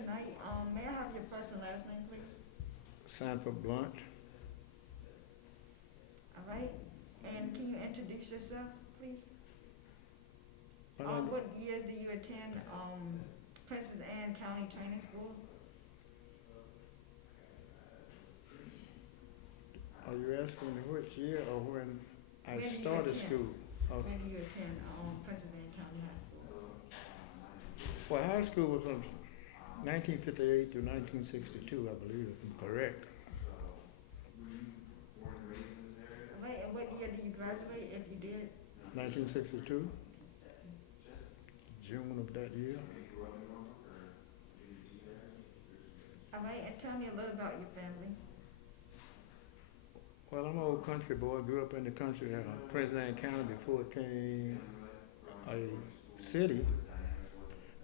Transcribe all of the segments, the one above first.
tonight. May I have your first and last name, please? Sanford Blunt. All right. And can you introduce yourself, please? My name- What year do you attend Princess Anne County Training School? Are you asking me which year or when I When do you started attend? school? Oh, When do you attend Princess Anne County High School? well, high school was from 1958 to 1962, I believe, if I'm correct. All right. And what year do you graduate, if you did? 1962, June of that year. All right. And tell me a little about your family. Well, I'm an old country boy. Grew up in the country, Prince Anne County, before it came a city.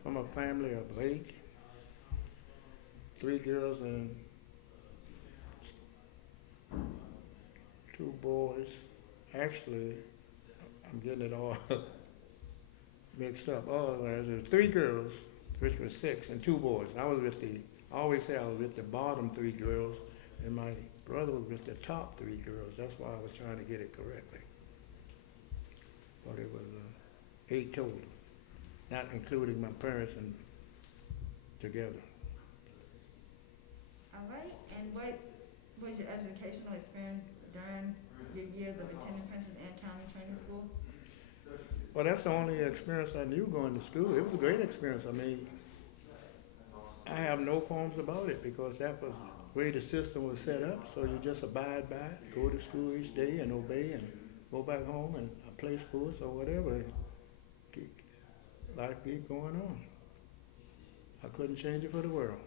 From a family of 8, 3 girls and 2 boys. Actually, I'm getting it all mixed up. Otherwise, there's 3 girls, which was 6, and 2 boys. I always say I was with the bottom 3 girls, and my brother was with the top 3 girls. That's why I was trying to get it correctly. But it was 8 total, not including my parents and together. All right. And what was your educational experience during your years of attending Princess Anne County Training School? Well, that's the only experience I knew going to school. It was a great experience. I mean, I have no qualms about it because that was the way the system was set up. So you just abide by it, go to school each day and obey and go back home and play sports or whatever. Life keep going on. I couldn't change it for the world.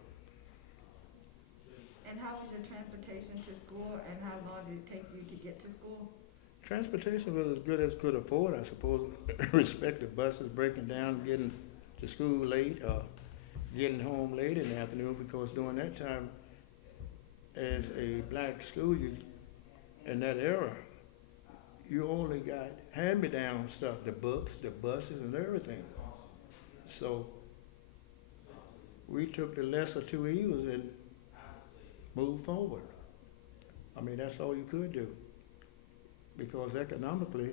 And how was your transportation to school, and how long did it take you to get to school? Transportation was as good as could afford, I suppose. Respect the buses breaking down, getting to school late, or getting home late in the afternoon, because during that time, as a black school, in that era, you only got hand-me-down stuff, the books, the buses, and everything. So we took the lesser 2 evils and moved forward. I mean, that's all you could do. Because economically,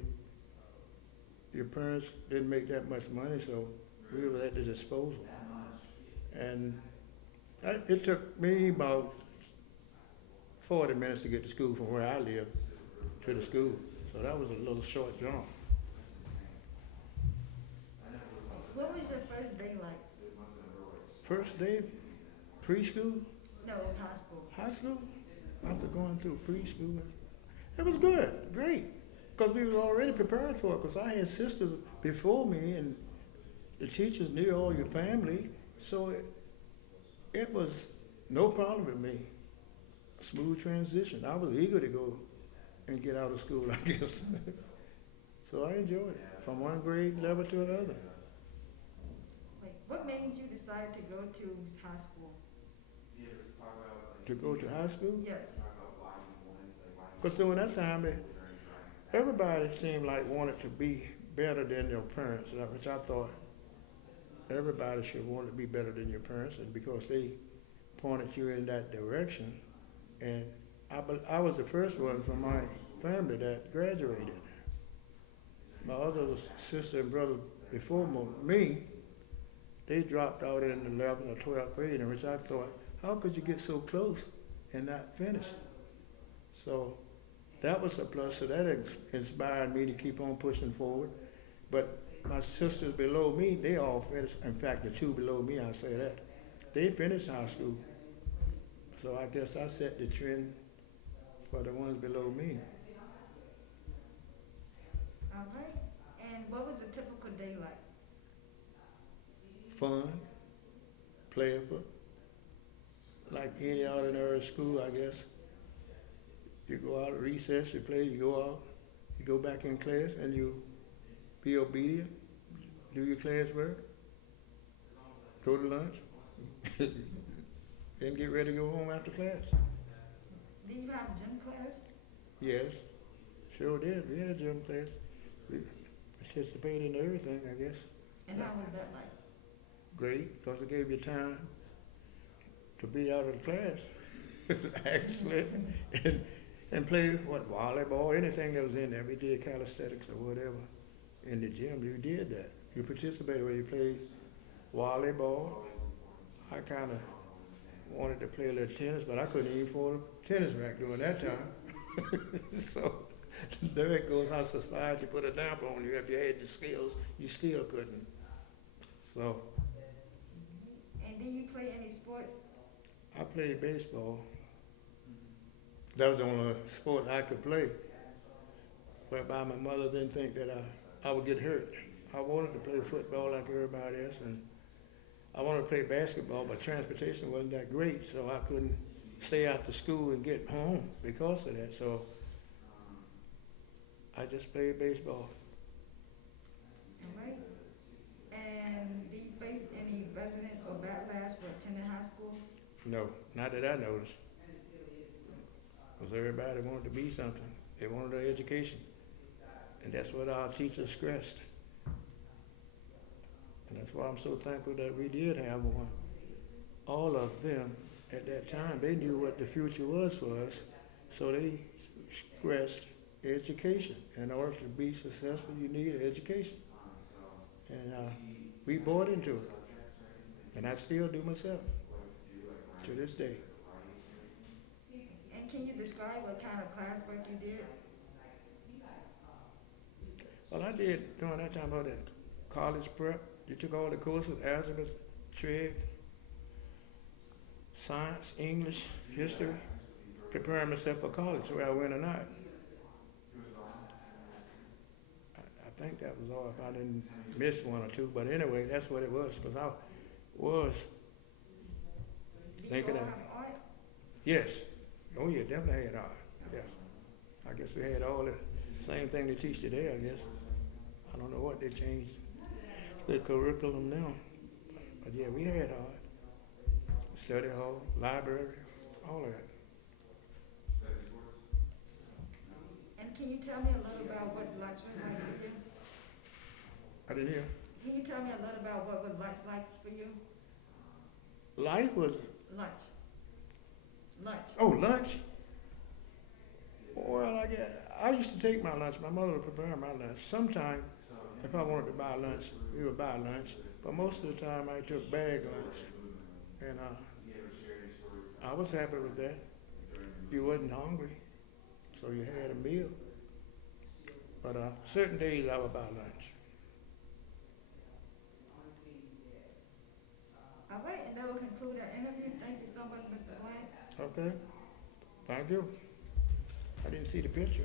your parents didn't make that much money, so we were at the disposal. And it took me about 40 minutes to get to school from where I live to the school. So that was a little short jump. What was your first day like? First day, preschool, No, high school. high school, after going through preschool, it was good, great, because we were already prepared for it, because I had sisters before me, and the teachers knew all your family, so it was no problem with me. Smooth transition. I was eager to go and get out of school, I guess. So I enjoyed it, from one grade level to another. Wait, what made you decide to go to high school? To go to high school? Yes. Because during that time, everybody seemed like wanted to be better than their parents, which I thought everybody should want to be better than your parents, and because they pointed you in that direction. And I was the first one from my family that graduated. My other sister and brother before me, they dropped out in the 11th or 12th grade, in which I thought, how could you get so close and not finish? So that was a plus, so that inspired me to keep on pushing forward. But my sisters below me, they all finished. In fact, the 2 below me, I say that, they finished high school. So I guess I set the trend for the ones below me. All right. And what was a typical day like? Fun, playful, like any ordinary school, I guess. You go out at recess, you play, you go out, you go back in class, and you be obedient, do your classwork, go to lunch, then get ready to go home after class. Do you have gym class? Yes, sure did. We had gym class. We participated in everything, I guess. And how was that like? Great, because it gave you time to be out of the class, actually, and play what volleyball, anything that was in there. We did calisthenics or whatever in the gym. You did that. You participated where you played volleyball. I kind of wanted to play a little tennis, but I couldn't even afford a tennis racket during that time. So there it goes how society put a damper on you. If you had the skills, you still couldn't. So And do you play any sports? I played baseball. That was the only sport I could play. Whereby my mother didn't think that I would get hurt. I wanted to play football like everybody else, and I wanted to play basketball, but transportation wasn't that great, so I couldn't stay after school and get home because of that. So I just played baseball. All right. And do you face any resistance or backlash for attending high school? No, not that I noticed. Because everybody wanted to be something. They wanted an education. And that's what our teachers stressed. And that's why I'm so thankful that we did have one. All of them at that time, they knew what the future was for us, so they stressed education. In order to be successful, you need an education. And we bought into it. And I still do myself to this day. And can you describe what kind of classwork you did? Well, I did during that time about that college prep. You took all the courses, algebra, trig, science, English, history, preparing myself for college whether I went or not. I think that was all if I didn't miss one or two, but anyway, that's what it was, because I was thinking Did you of, all have art? yes, oh yeah, definitely had art, yes. I guess we had all the same thing they teach today, I guess. I don't know what they changed the curriculum now, but yeah, we had art, study hall, library, all of that. And can you tell me a little about what lunch was like for you? I didn't hear. Can you tell me a little about what was lunch like for you? Life was, Lunch. Lunch. oh, lunch? Well, I used to take my lunch. My mother would prepare my lunch. Sometimes, if I wanted to buy lunch, we would buy lunch. But most of the time, I took bag lunch. And I was happy with that. You wasn't hungry, so you had a meal. But certain days, I would buy lunch. All right, and that will conclude our interview. Thank you so much, Mr. Blank. Okay? Thank you. I didn't see the picture.